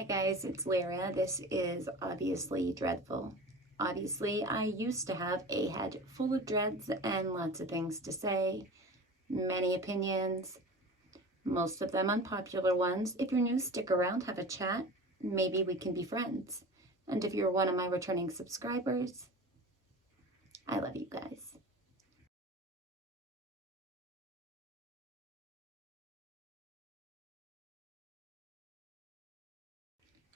Hi guys, it's Lyra. This is Obviously Dreadful. Obviously, I used to have a head full of dreads and lots of things to say, many opinions, most of them unpopular ones. If you're new, stick around, have a chat. Maybe we can be friends. And if you're one of my returning subscribers, I love you guys.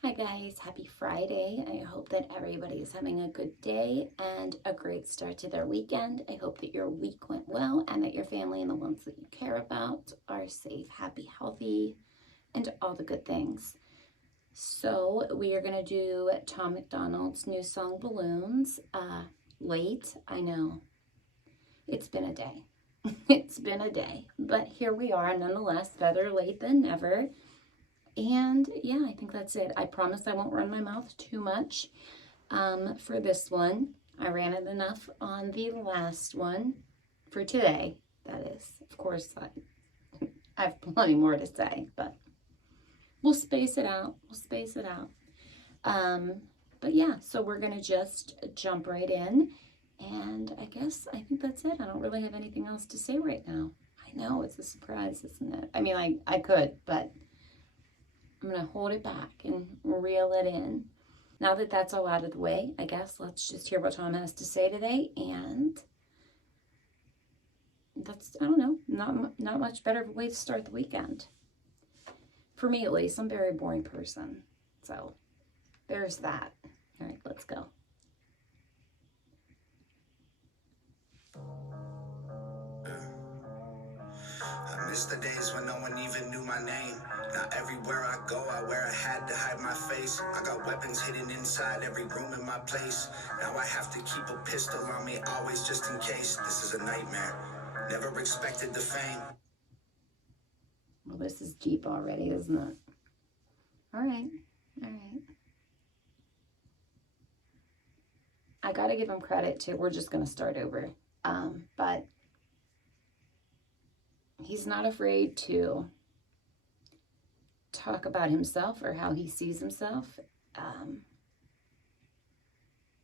Hi guys, happy Friday. I hope that everybody is having a good day and a great start to their weekend. I hope that your week went well and that your family and the ones that you care about are safe, happy, healthy, and all the good things. So we are going to do Tom MacDonald's new song, Balloons. Late, I know. It's been a day. It's been a day. But here we are, nonetheless, better late than never. And yeah, I think that's it. I promise I won't run my mouth too much for this one. I ran it enough on the last one for today, that is. Of course, I have plenty more to say, but we'll space it out. We'll space it out. But yeah, so we're going to just jump right in. And I think that's it. I don't really have anything else to say right now. I know, it's a surprise, isn't it? I mean, I could, but I'm going to hold it back and reel it in. Now that that's all out of the way, I guess let's just hear what Tom has to say today. And that's, I don't know, not much better of a way to start the weekend. For me, at least. I'm a very boring person. So there's that. All right, let's go. I miss the days when no one even knew my name. Now everywhere I go, I wear a hat to hide my face. I got weapons hidden inside every room in my place. Now I have to keep a pistol on me, always just in case. This is a nightmare. Never expected the fame. Well, this is deep already, isn't it? All right. All right. I got to give him credit too. We're just going to start over. But he's not afraid to talk about himself or how he sees himself,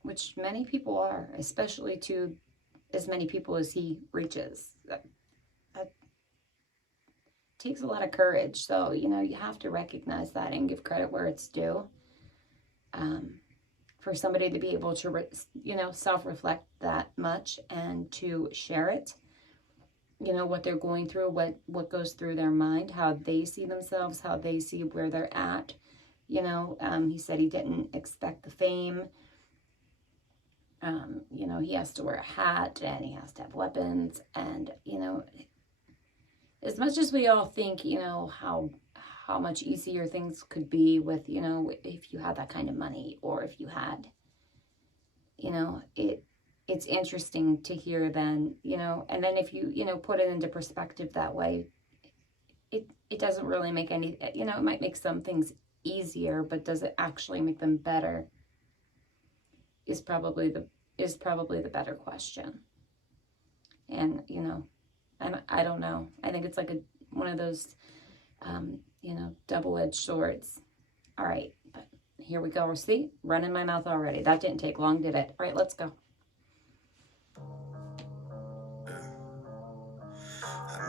which many people are, especially to as many people as he reaches. That takes a lot of courage. So, you know, you have to recognize that and give credit where it's due. For somebody to be able to, self-reflect that much and to share it, you know, what they're going through, what goes through their mind, how they see themselves, how they see where they're at. You know, he said he didn't expect the fame. You know, he has to wear a hat and he has to have weapons. And, you know, as much as we all think, you know, how much easier things could be with, you know, if you had that kind of money or if you had, you know, it's interesting to hear then, you know, and then if you, you know, put it into perspective that way, it doesn't really make any, you know, it might make some things easier, but does it actually make them better is probably the better question. And, you know, I don't know. I think it's like one of those, you know, double-edged swords. All right, but here we go. See, running my mouth already. That didn't take long, did it? All right, let's go. I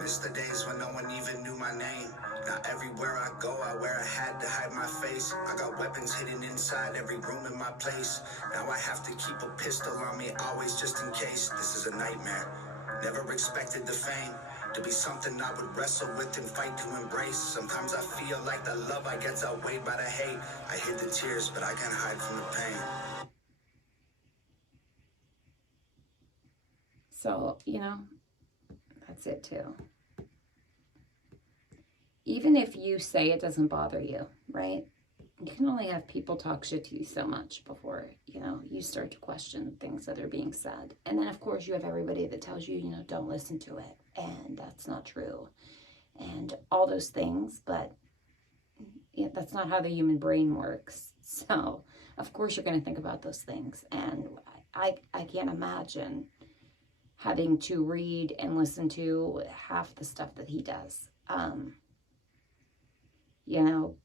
miss the days when no one even knew my name. Now everywhere I go, I wear a hat to hide my face. I got weapons hidden inside every room in my place. Now I have to keep a pistol on me, always just in case. This is a nightmare. Never expected the fame to be something I would wrestle with and fight to embrace. Sometimes I feel like the love I get's outweighed by the hate. I hid the tears, but I can't hide from the pain. So, you know, that's it too. Even if you say it doesn't bother you, right? You can only have people talk shit to you so much before, you know, you start to question things that are being said. And then, of course, you have everybody that tells you, you know, don't listen to it. And that's not true. And all those things. But yeah, that's not how the human brain works. So, of course, you're going to think about those things. And I can't imagine having to read and listen to half the stuff that he does. You know,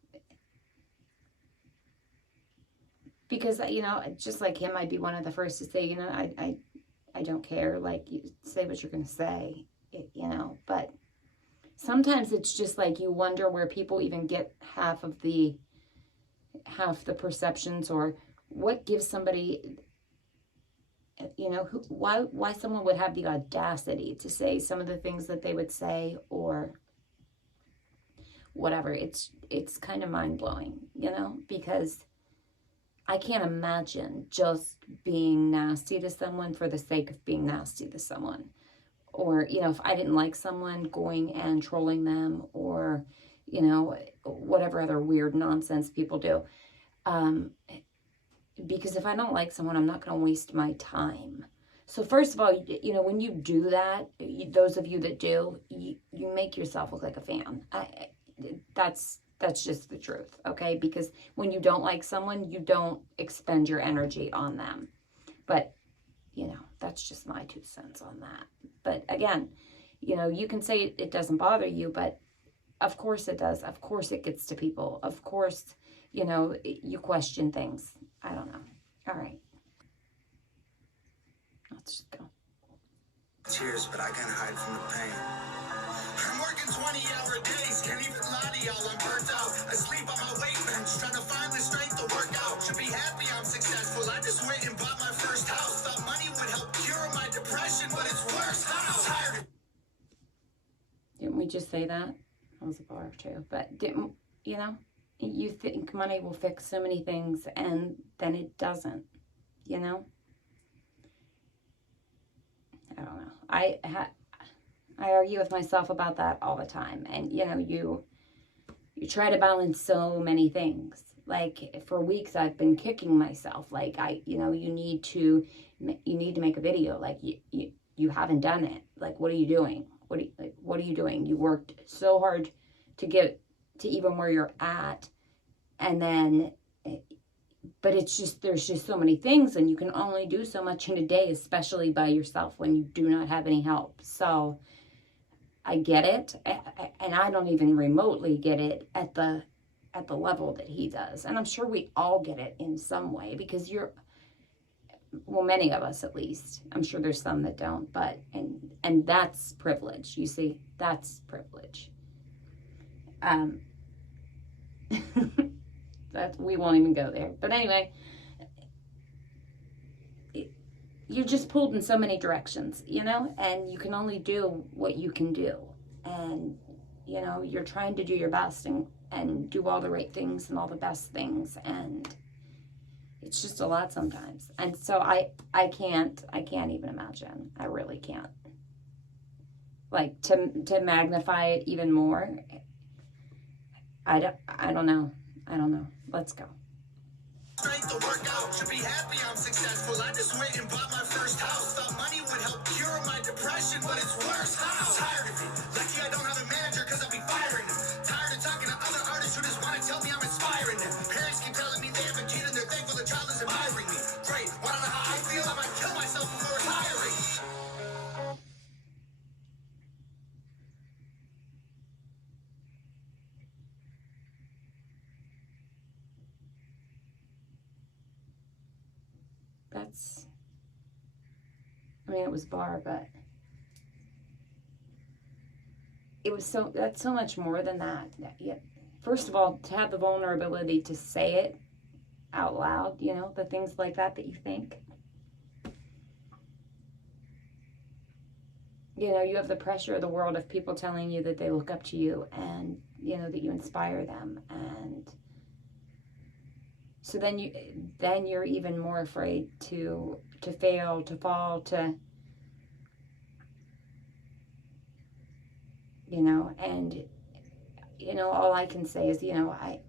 because, you know, just like him, I'd be one of the first to say, you know, I don't care. Like, you say what you're going to say, you know. But sometimes it's just like you wonder where people even get half the perceptions, or what gives somebody, you know, why someone would have the audacity to say some of the things that they would say, or whatever. It's kind of mind-blowing, you know, because I can't imagine just being nasty to someone for the sake of being nasty to someone. Or, you know, if I didn't like someone, going and trolling them, or, you know, whatever other weird nonsense people do. Because if I don't like someone, I'm not going to waste my time. So first of all, you know, when you do that, those of you that do, you make yourself look like a fan. That's just the truth, okay? Because when you don't like someone, you don't expend your energy on them. But, you know, that's just my 2 cents on that. But again, you know, you can say it doesn't bother you, but of course it does. Of course it gets to people. Of course, you know, you question things. I don't know. All right. Let's just go. Tears, but I can't hide from the pain. I'm working 20-hour days, can't even lie to y'all, I'm burnt out. I sleep on my weight bench, trying to find the strength to work out. Should be happy I'm successful, I just went and bought my first house. Thought money would help cure my depression, but it's worse. I'm tired. Didn't we just say that? That was a bar too. But didn't, you know, you think money will fix so many things, and then it doesn't, you know? I don't know. I argue with myself about that all the time. And, you know, you try to balance so many things. Like, for weeks I've been kicking myself. Like, you know, you need to make a video. Like, you haven't done it. Like, what are you doing? What are you doing? You worked so hard to get to even where you're at. And then, but it's just, there's just so many things, and you can only do so much in a day, especially by yourself when you do not have any help. So I get it, and I don't even remotely get it at the level that he does. And I'm sure we all get it in some way, because well, many of us at least. I'm sure there's some that don't, but, and that's privilege, you see, that's privilege. That we won't even go there. But anyway, you're just pulled in so many directions, you know, and you can only do what you can do. And, you know, you're trying to do your best and do all the right things and all the best things, and it's just a lot sometimes. And so I can't even imagine. I really can't. Like, to magnify it even more, I don't know. Let's go. Strength to work out, should be happy I'm successful. I just went and bought my first house. Thought money would help cure my depression, but it's worse. I'm tired of it. Lucky I don't have a manager, cause I'd be firing them. Tired of talking to other artists who just want to tell me I'm inspiring them. Parents keep telling me they have a kid and they're thankful the child is admiring me. Great, wanna know how I feel? I might kill myself before retiring. I mean, it was bar, but it was that's so much more than that. Yeah. First of all, to have the vulnerability to say it out loud, you know, the things like that you think. You know, you have the pressure of the world of people telling you that they look up to you, and, you know, that you inspire them. And so then you're even more afraid to fail, to fall, to, you know, and, you know, all I can say is, you know, I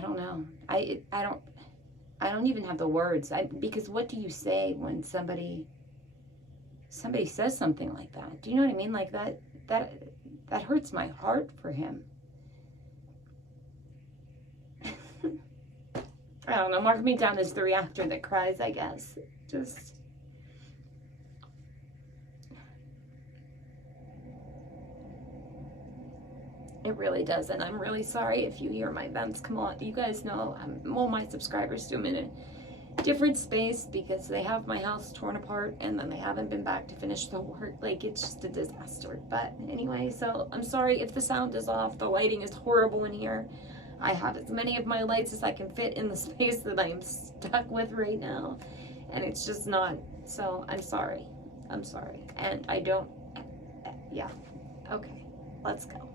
don't know. I don't even have the words. Because what do you say when somebody says something like that? Do you know what I mean? Like, that hurts my heart for him. I don't know, mark me down as the reactor that cries, I guess. Just, It really does, and I'm really sorry if you hear my vents come on. You guys know, all my subscribers do them in a different space because they have my house torn apart and then they haven't been back to finish the work. Like, it's just a disaster. But anyway, so I'm sorry if the sound is off. The lighting is horrible in here. I have as many of my lights as I can fit in the space that I'm stuck with right now, and it's just not. So I'm sorry. I'm sorry. And I don't, yeah. Okay, let's go.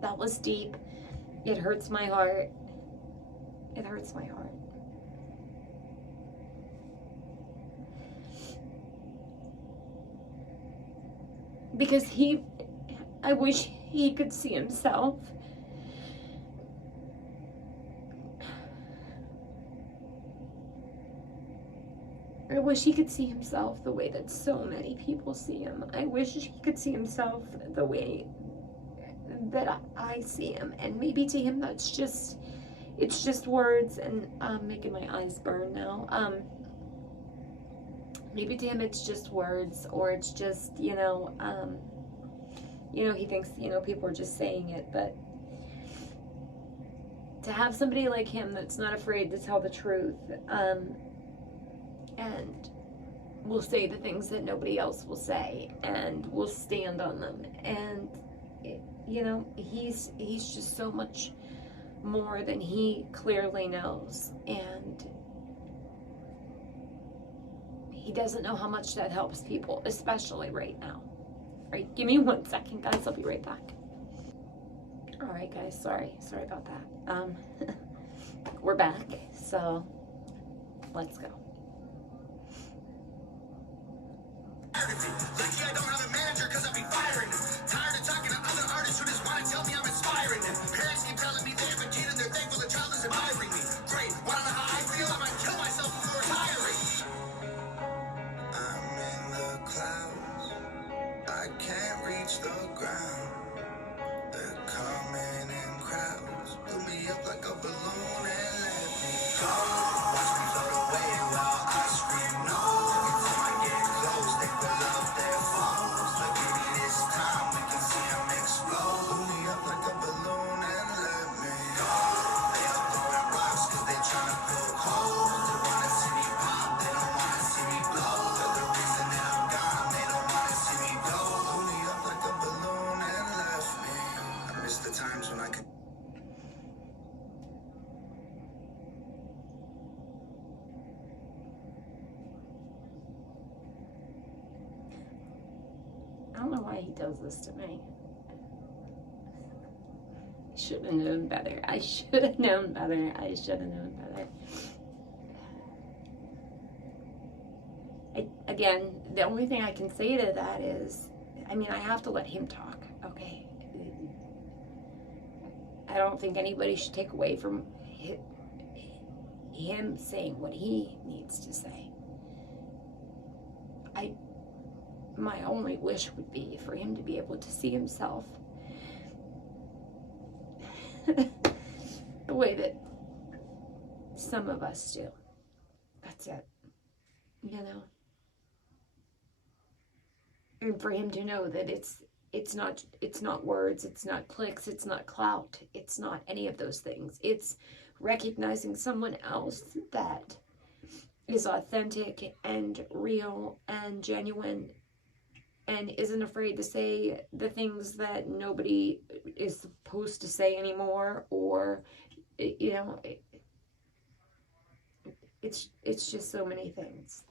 That was deep. It hurts my heart. It hurts my heart. Because I wish he could see himself. I wish he could see himself the way that so many people see him. I wish he could see himself the way that I see him. And maybe to him it's just words, and I'm making my eyes burn now. Maybe to him it's just words, or it's just, he thinks, people are just saying it. But to have somebody like him that's not afraid to tell the truth, and will say the things that nobody else will say, and will stand on them, and he's just so much more than he clearly knows, and he doesn't know how much that helps people, especially right now. Right, give me 1 second, guys. I'll be right back. All right, guys, sorry about that. We're back, so let's go. Lucky I don't have a manager because I'll be firing them. Tired of talking to other artists who just want to tell me I'm inspiring them. Parents keep telling me they have a kid and they're thankful the child is admiring me. Great, wanna know how I feel? I might kill myself before retiring. I'm in the clouds, I can't reach the ground. They're coming in crowds, blew me up like a balloon and let me go. Watch me float away while I scream no. Every time I get close, they pull up their phones. But maybe this time we can see them explode. Blew me up like a balloon and let me go. They all throwing rocks cause they tryna poke holes. They wanna see me pop, they don't wanna see me blow. They're the reason that I'm gone, they don't wanna see me go. Blew me up like a balloon and left me. I miss the times when I could. I don't know why he does this to me. I should have known better. I should have known better. Again, the only thing I can say to that is, I have to let him talk, okay? I don't think anybody should take away from him saying what he needs to say. My only wish would be for him to be able to see himself the way that some of us do. That's it. And for him to know that it's not words, it's not clicks, it's not clout, it's not any of those things. It's recognizing someone else that is authentic and real and genuine, and isn't afraid to say the things that nobody is supposed to say anymore, or it's just so many things,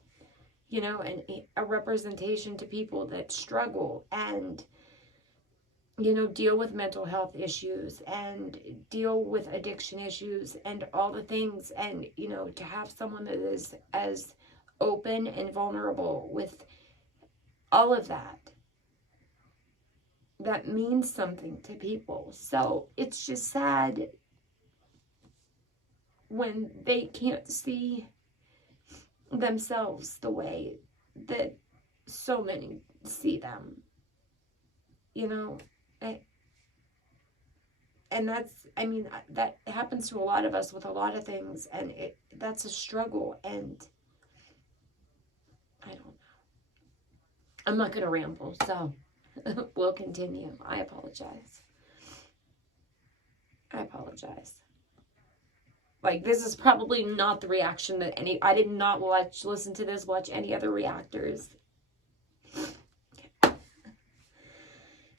and a representation to people that struggle and deal with mental health issues and deal with addiction issues and all the things, and to have someone that is as open and vulnerable with all of that means something to people. So it's just sad when they can't see themselves the way that so many see them, and that happens to a lot of us with a lot of things, and that's a struggle, and I don't know. I'm not going to ramble, so we'll continue. I apologize. apologize. Like, this is probably not the reaction that I did not listen to this, watch any other reactors.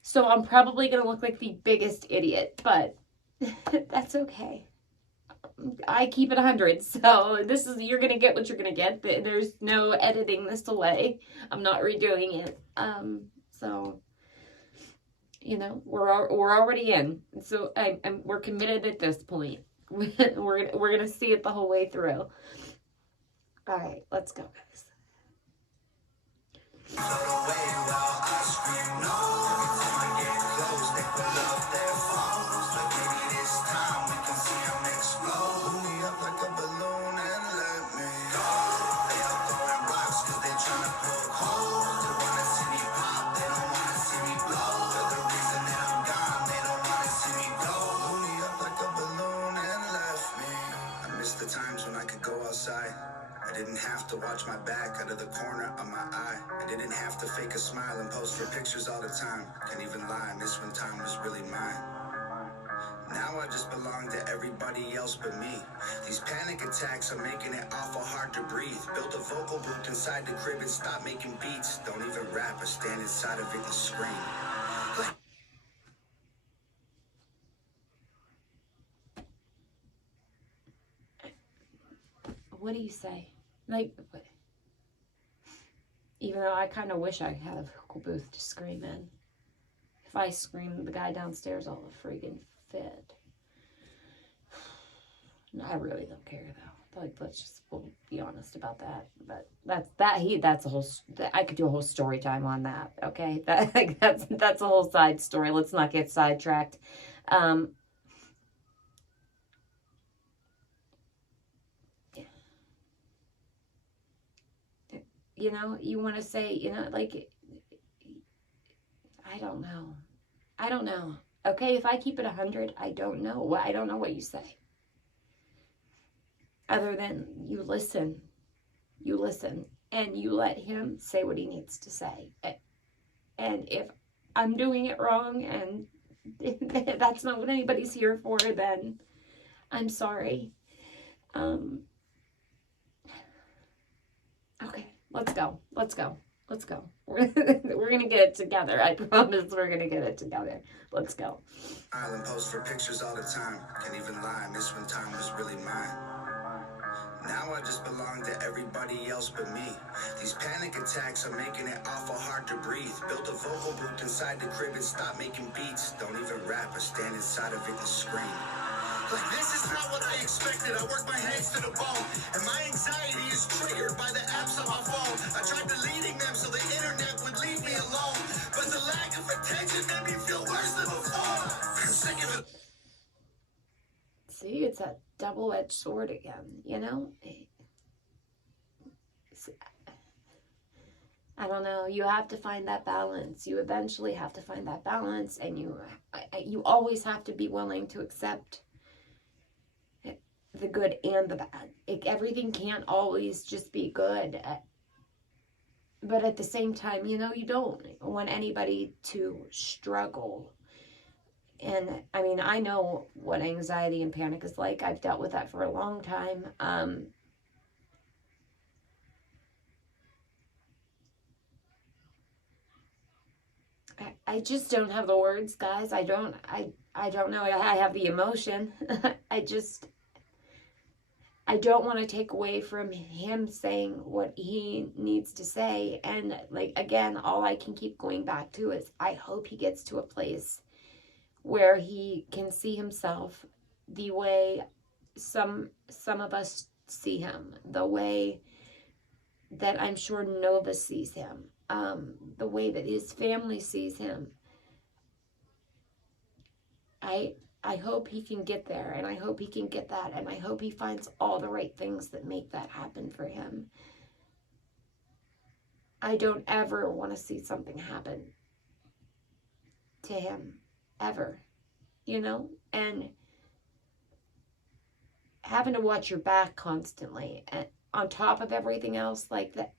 So I'm probably going to look like the biggest idiot, but that's okay. I keep it 100, so you're going to get what you're going to get. There's no editing this away. I'm not redoing it. So, you know, we're already in. So we're committed at this point. We're going to see it the whole way through. All right, let's go, guys. I didn't have to watch my back out of the corner of my eye. I didn't have to fake a smile and post for pictures all the time. Can't even lie, I miss when time was really mine. Now I just belong to everybody else but me. These panic attacks are making it awful hard to breathe. Built a vocal booth inside the crib and stopped making beats. Don't even rap, I stand inside of it and scream. What do you say? Like, what? Even though I kind of wish I had a vocal booth to scream in. If I scream, the guy downstairs all a freaking fit. I really don't care though. Like, we'll be honest about that. But that's a whole. I could do a whole story time on that. Okay, that's a whole side story. Let's not get sidetracked. You know, you want to say, you know, like, I don't know. Okay, if I keep it 100, I don't know. I don't know what you say. Other than you listen, and you let him say what he needs to say. And if I'm doing it wrong, and that's not what anybody's here for, then I'm sorry. Okay. Let's go. We're going to get it together. I promise we're going to get it together. Let's go. Island post for pictures all the time. Can't even lie, miss when time was really mine. Now I just belong to everybody else but me. These panic attacks are making it awful hard to breathe. Built a vocal booth inside the crib and stopped making beats. Don't even rap, I stand inside of it and scream. Like, this is not what I expected. I work my hands to the bone, and my anxiety is triggered by the apps on my phone. I tried deleting them so the internet would leave me alone, but the lack of attention made me feel worse than before. I'm sick of it. See, it's that double-edged sword again, you know? I don't know. You have to find that balance. You eventually have to find that balance, and you always have to be willing to accept the good and the bad. Everything can't always just be good. But at the same time, you know, you don't want anybody to struggle. And I mean, I know what anxiety and panic is like. I've dealt with that for a long time. I just don't have the words, guys. I don't know. I have the emotion. I don't want to take away from him saying what he needs to say. And, like, again, all I can keep going back to is I hope he gets to a place where he can see himself the way some of us see him, the way that I'm sure Nova sees him, the way that his family sees him. I hope he can get there, and I hope he can get that, and I hope he finds all the right things that make that happen for him. I don't ever want to see something happen to him, ever, you know? And having to watch your back constantly, and on top of everything else like that,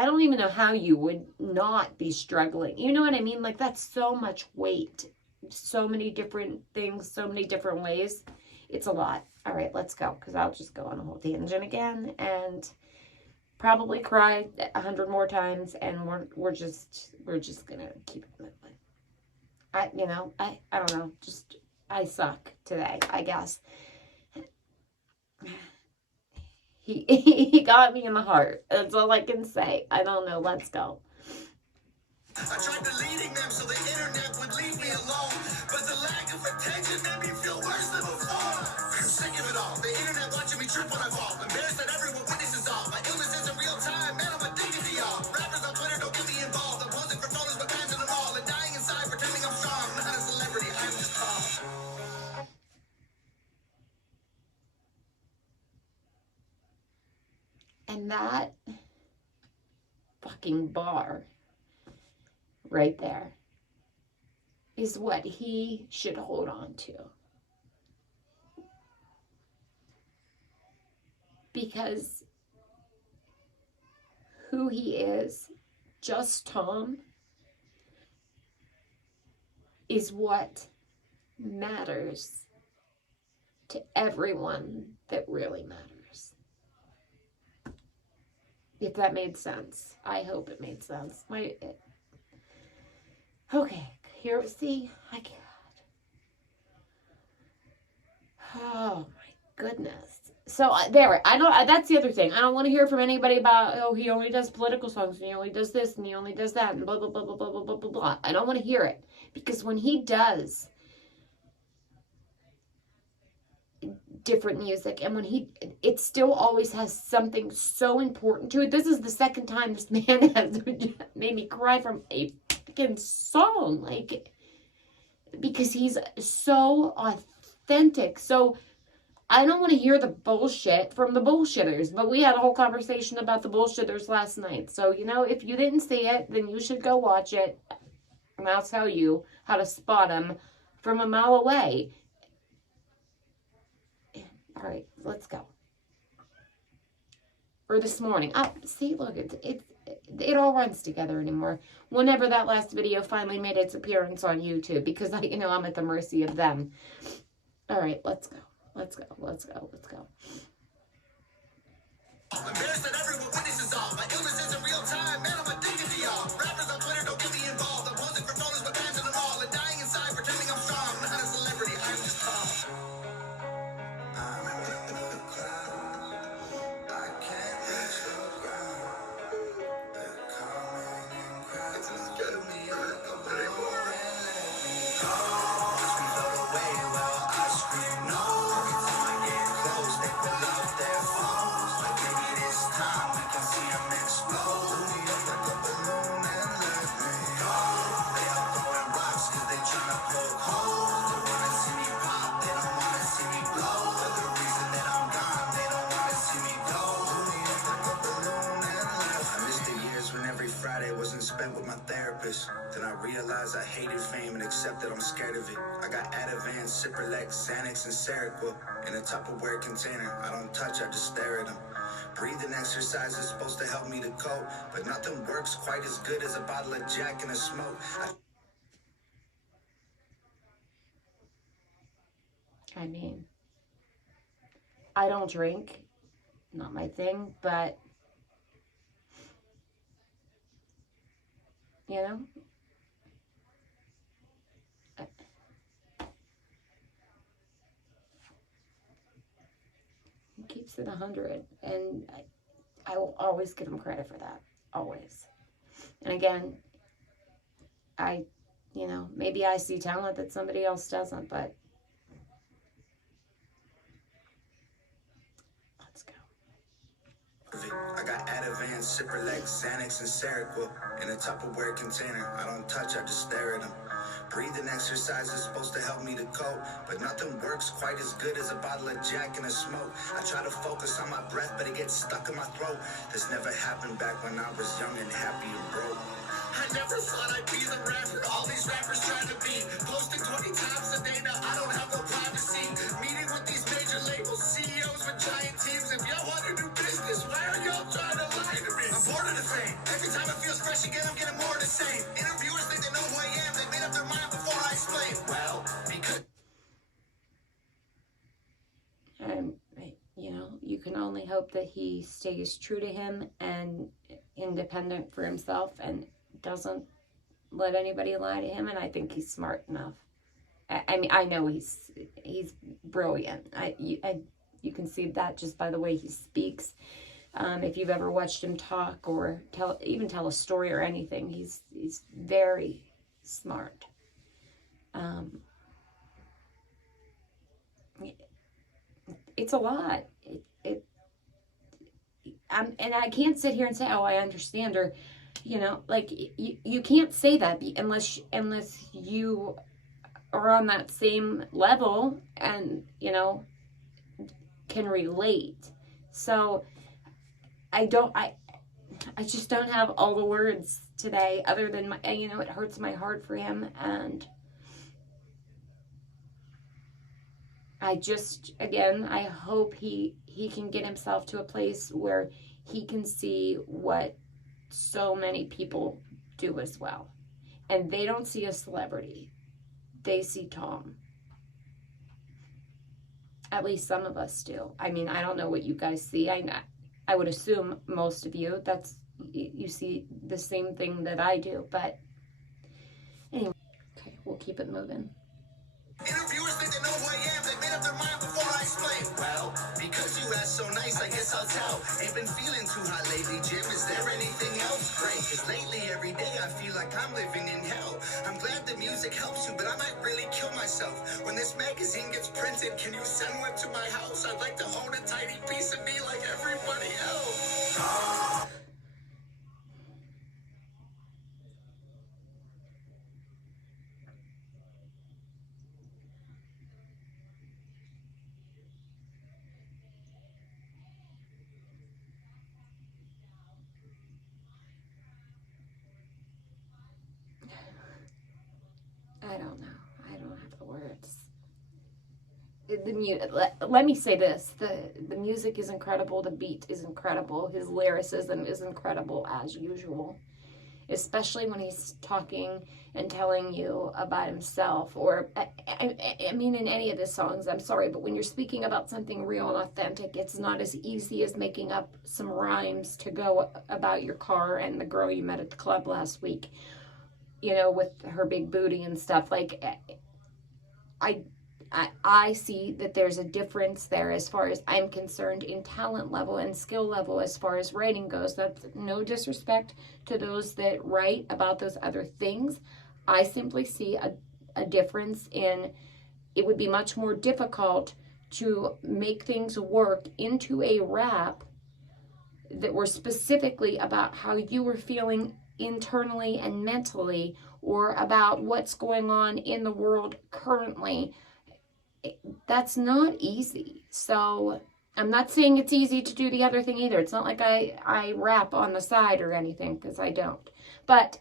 I don't even know how you would not be struggling. You know what I mean? Like, that's so much weight. So many different things, so many different ways. It's a lot. All right, let's go, because I'll just go on a whole tangent again and probably cry 100 more times, and we're just gonna keep it moving. I don't know. Just, I suck today, I guess. He got me in the heart. That's all I can say. I don't know. Let's go. I tried deleting them so the internet would leave me alone, but the lack of attention made me feel worse than before. I'm sick of it all. The internet watching me trip when I fall. Embarrassed that everyone witnesses all. My illness isn't real time, man. I'm addicted to y'all. Rappers on Twitter don't get me involved. I'm posing for photos with fans in the mall and dying inside, pretending I'm strong. I'm not a celebrity. I'm just calm. And that fucking bar right there is what he should hold on to. Because who he is, just Tom, is what matters to everyone that really matters. If that made sense. I hope it made sense. Okay, here, see, I can't. Oh my goodness. So there, I don't. That's the other thing. I don't want to hear from anybody about, oh, he only does political songs, and he only does this, and he only does that, and blah blah blah blah blah blah blah blah blah. I don't want to hear it, because when he does different music, and when it still always has something so important to it. This is the second time this man has made me cry from a fucking song, like, because he's so authentic. So I don't want to hear the bullshit from the bullshitters, but we had a whole conversation about the bullshitters last night. So, if you didn't see it, then you should go watch it, and I'll tell you how to spot them from a mile away. All right, let's go. Or this morning. See, look, it all runs together anymore. Whenever that last video finally made its appearance on YouTube, because I'm at the mercy of them. All right, let's go. Let's go. Let's go. Let's go. I'm embarrassed that everyone witnesses all. My illness isn't real time, man. I'm addicted to y'all. Rappers on Twitter don't get me involved. I'm posing for photos with fans in the mall and dying inside, pretending I'm strong. I'm not a celebrity. I'm just calm. Then I realized I hated fame and accepted I'm scared of it. I got Ativan, Cipralex, Xanax, and Seroquel in a Tupperware container. I don't touch, I just stare at them. Breathing exercise is supposed to help me to cope, but nothing works quite as good as a bottle of Jack and a smoke. I mean, I don't drink. Not my thing, but he keeps it 100, and I will always give him credit for that, always. And again, maybe I see talent that somebody else doesn't, but let's go. I got Ativan, Cipralex, Xanax, and Seroquel in a Tupperware container. I don't touch, I just stare at them. Breathing exercise is supposed to help me to cope, but nothing works quite as good as a bottle of Jack and a smoke. I try to focus on my breath, but it gets stuck in my throat. This never happened back when I was young and happy and broke. I never thought I'd be the rapper all these rappers trying to be. Posting 20 times a day, now I don't have no privacy. Meeting with these major label CEOs with giant teams. If y'all want to do business, why are y'all trying to lie to me? I'm bored of the fame. hope that he stays true to him and independent for himself and doesn't let anybody lie to him. And I think he's smart enough. I mean, I know he's brilliant. You can see that just by the way he speaks. If you've ever watched him talk or even tell a story or anything, he's very smart. It's a lot. And I can't sit here and say, oh, I understand, or, like, you can't say that unless you are on that same level and, can relate. So I just don't have all the words today other than, it hurts my heart for him. And I hope he can get himself to a place where he can see what so many people do as well. And they don't see a celebrity. They see Tom. At least some of us do. I mean, I don't know what you guys see. I would assume most of you, you see the same thing that I do. But anyway, okay, we'll keep it moving. Interviewers think they know who I am. They made up their mind before I explain. Well, because you asked so nice, I guess I'll tell. Ain't been feeling too hot lately, Jim. Is there anything else? Great, because lately every day I feel like I'm living in hell. I'm glad the music helps you, but I might really kill myself. When this magazine gets printed, can you send one to my house? I'd like to own a tiny piece of me like everybody else. I don't know. I don't have the words. Let me say this. The music is incredible. The beat is incredible. His lyricism is incredible as usual. Especially when he's talking and telling you about himself. Or, I mean, in any of his songs, I'm sorry, but when you're speaking about something real and authentic, it's not as easy as making up some rhymes to go about your car and the girl you met at the club last week. With her big booty and stuff. Like, I see that there's a difference there as far as I'm concerned in talent level and skill level as far as writing goes. That's no disrespect to those that write about those other things. I simply see a difference in, it would be much more difficult to make things work into a rap that were specifically about how you were feeling internally and mentally, or about what's going on in the world currently. That's not easy. So I'm not saying it's easy to do the other thing either. It's not like I rap on the side or anything, because I don't. But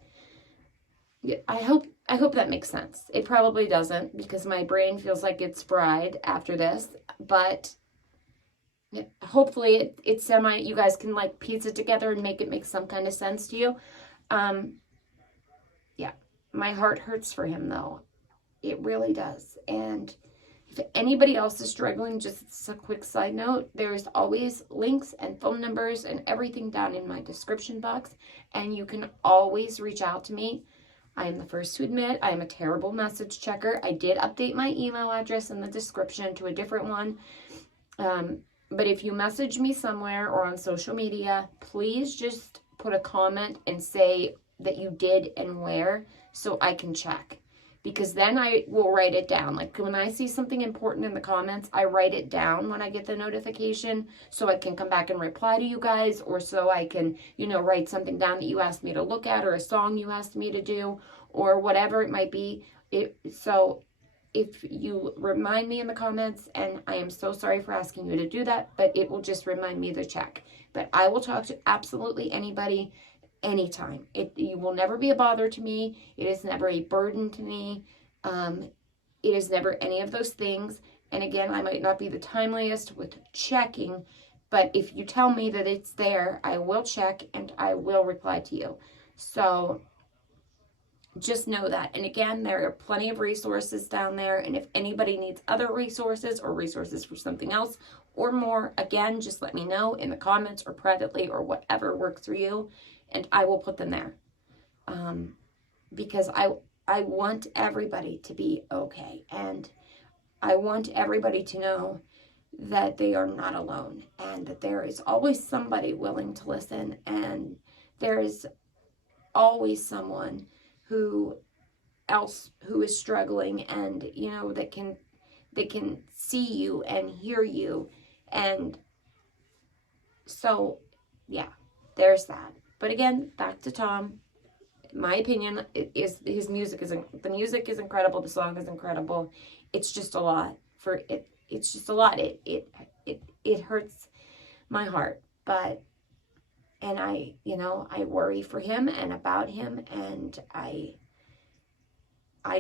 I hope that makes sense. It probably doesn't, because my brain feels like it's fried after this. But hopefully it's you guys can like piece it together and make it make some kind of sense to you. Yeah, my heart hurts for him though. It really does. And if anybody else is struggling, just a quick side note, there's always links and phone numbers and everything down in my description box. And you can always reach out to me. I am the first to admit I am a terrible message checker. I did update my email address in the description to a different one. But if you message me somewhere or on social media, please just put a comment and say that you did and where, so I can check. Because then I will write it down. Like when I see something important in the comments, I write it down when I get the notification, so I can come back and reply to you guys, or so I can, write something down that you asked me to look at, or a song you asked me to do, or whatever it might be. So if you remind me in the comments, and I am so sorry for asking you to do that, but it will just remind me to check. But I will talk to absolutely anybody, anytime. You will never be a bother to me. It is never a burden to me. It is never any of those things. And again, I might not be the timeliest with checking, but if you tell me that it's there, I will check and I will reply to you. So just know that. And again, there are plenty of resources down there. And if anybody needs other resources or resources for something else or more, again, just let me know in the comments or privately or whatever works for you, and I will put them there. Because I want everybody to be okay. And I want everybody to know that they are not alone and that there is always somebody willing to listen, and there is always someone who is struggling, and that can see you and hear you. And so yeah, there's that. But again, back to Tom. My opinion is his music the music is incredible, the song is incredible. It's just a lot for it. It's just a lot. It hurts my heart, and I worry for him and about him, and I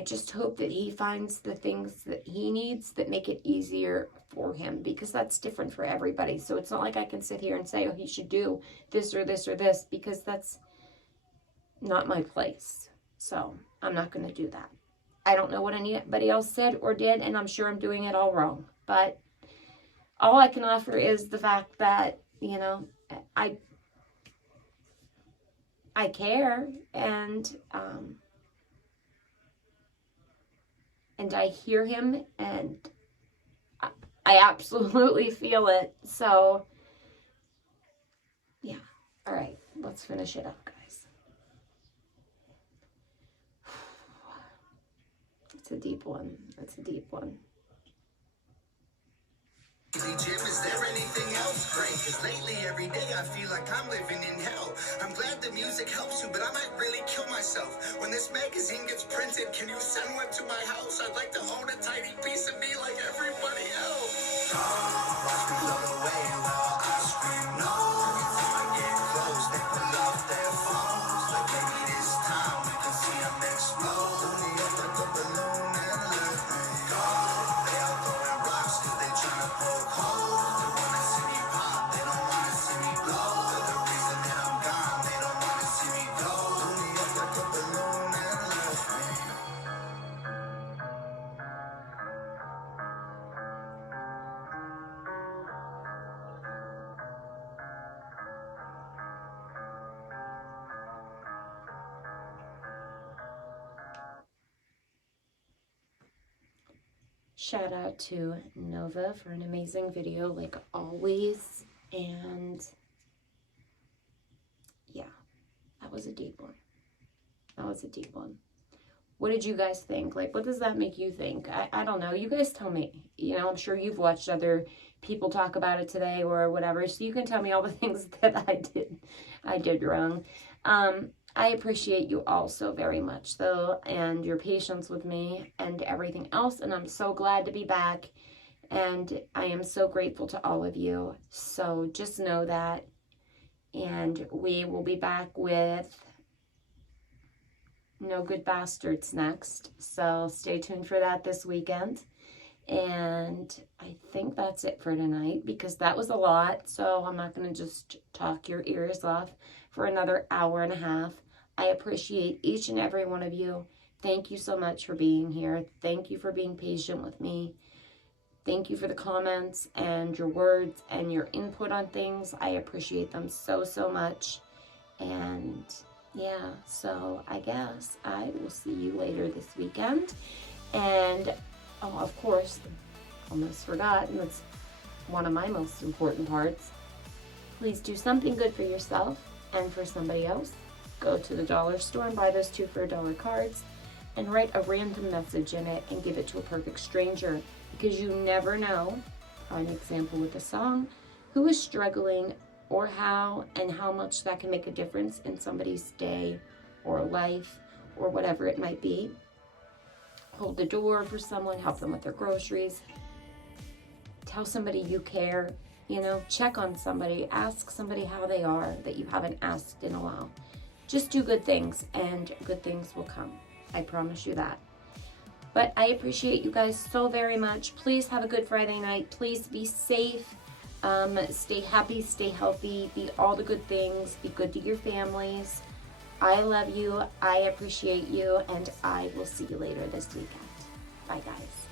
just hope that he finds the things that he needs that make it easier for him, because that's different for everybody. So it's not like I can sit here and say, oh, he should do this or this or this, because that's not my place. So I'm not going to do that. I don't know what anybody else said or did, and I'm sure I'm doing it all wrong. But all I can offer is the fact that, I care, and I hear him, and I absolutely feel it. So, yeah. All right, let's finish it up, guys. It's a deep one. It's a deep one. Jim, is there anything else? Great, cause lately every day I feel like I'm living in hell. I'm glad the music helps you, but I might really kill myself. When this magazine gets printed, can you send one to my house? I'd like to own a tiny piece of me like everybody else. Watch me blow away while I scream no. Before I get close, they pull off their phones. But maybe this time we can see them explode. Pull me up like a balloon and let me go. They all throwing rocks cause they tryna poke holes. They wanna see me pop, they don't wanna see me blow. They're the reason that I'm gone, they don't wanna see me go. Pull me up like a balloon and let me go. Shout out to Nova for an amazing video, like always. And yeah, that was a deep one. That was a deep one. What did you guys think? Like, what does that make you think? I don't know. You guys tell me. I'm sure you've watched other people talk about it today or whatever, so you can tell me all the things that I did wrong. I appreciate you all so very much, though, and your patience with me and everything else, and I'm so glad to be back, and I am so grateful to all of you. So just know that, and we will be back with No Good Bastards next, so stay tuned for that this weekend. And I think that's it for tonight, because that was a lot, so I'm not going to just talk your ears off for another hour and a half. I appreciate each and every one of you. Thank you so much for being here. Thank you for being patient with me. Thank you for the comments and your words and your input on things. I appreciate them so, so much. And yeah, so I guess I will see you later this weekend. And oh, of course, almost forgot, and that's one of my most important parts. Please do something good for yourself and for somebody else. Go to the dollar store and buy those 2 for $1 cards and write a random message in it and give it to a perfect stranger, because you never know, prime example with a song, who is struggling or how much that can make a difference in somebody's day or life or whatever it might be. Hold the door for someone, help them with their groceries, tell somebody you care, check on somebody, ask somebody how they are that you haven't asked in a while. Just do good things, and good things will come. I promise you that. But I appreciate you guys so very much. Please have a good Friday night. Please be safe. Stay happy, stay healthy, be all the good things, be good to your families. I love you. I appreciate you. And I will see you later this weekend. Bye, guys.